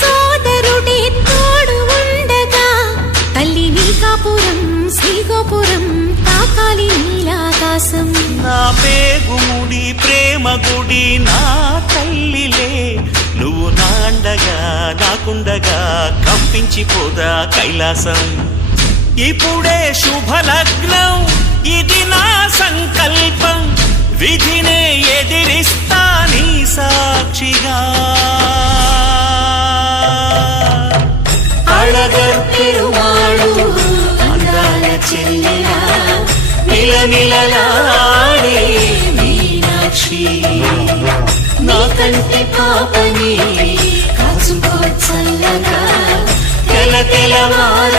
సోదరుడే తోడు ఉండగా తల్లి నీకాపురం శ్రీగోపురం తాకాలి నీలాకాశం. నా పేగుముడి ప్రేమ గుడి నా తల్లిలే, నువ్వు నాండగా నాకుండగా కంపించిపోదా కైలాసం. ఇప్పుడే శుభలగ్నం, ఇది నా సంకల్పం, విధినే ఎదిరిస్తా నీ సాక్షిగా. అళగర్ పెరుమాళు అందాల చెల్లెలా నిలనిలలాడే మీనాక్షి, నీ కంటి పాపని కాచుకో చల్లగా తెల తెలవార